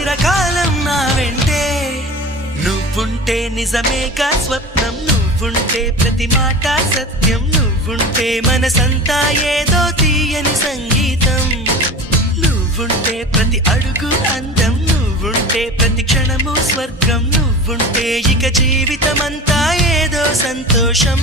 చిరకాలం నా వెంటే నువ్వుంటే నిజమేగా స్వప్నం నువ్వుంటే ప్రతి మాట సత్యం నువ్వుంటే మనసంతా ఏదో తీయని సంగీతం నువ్వుంటే ప్రతి అడుగు అందం నువ్వుంటే ప్రతి క్షణము స్వర్గం నువ్వుంటే ఇక జీవితమంతా ఏదో సంతోషం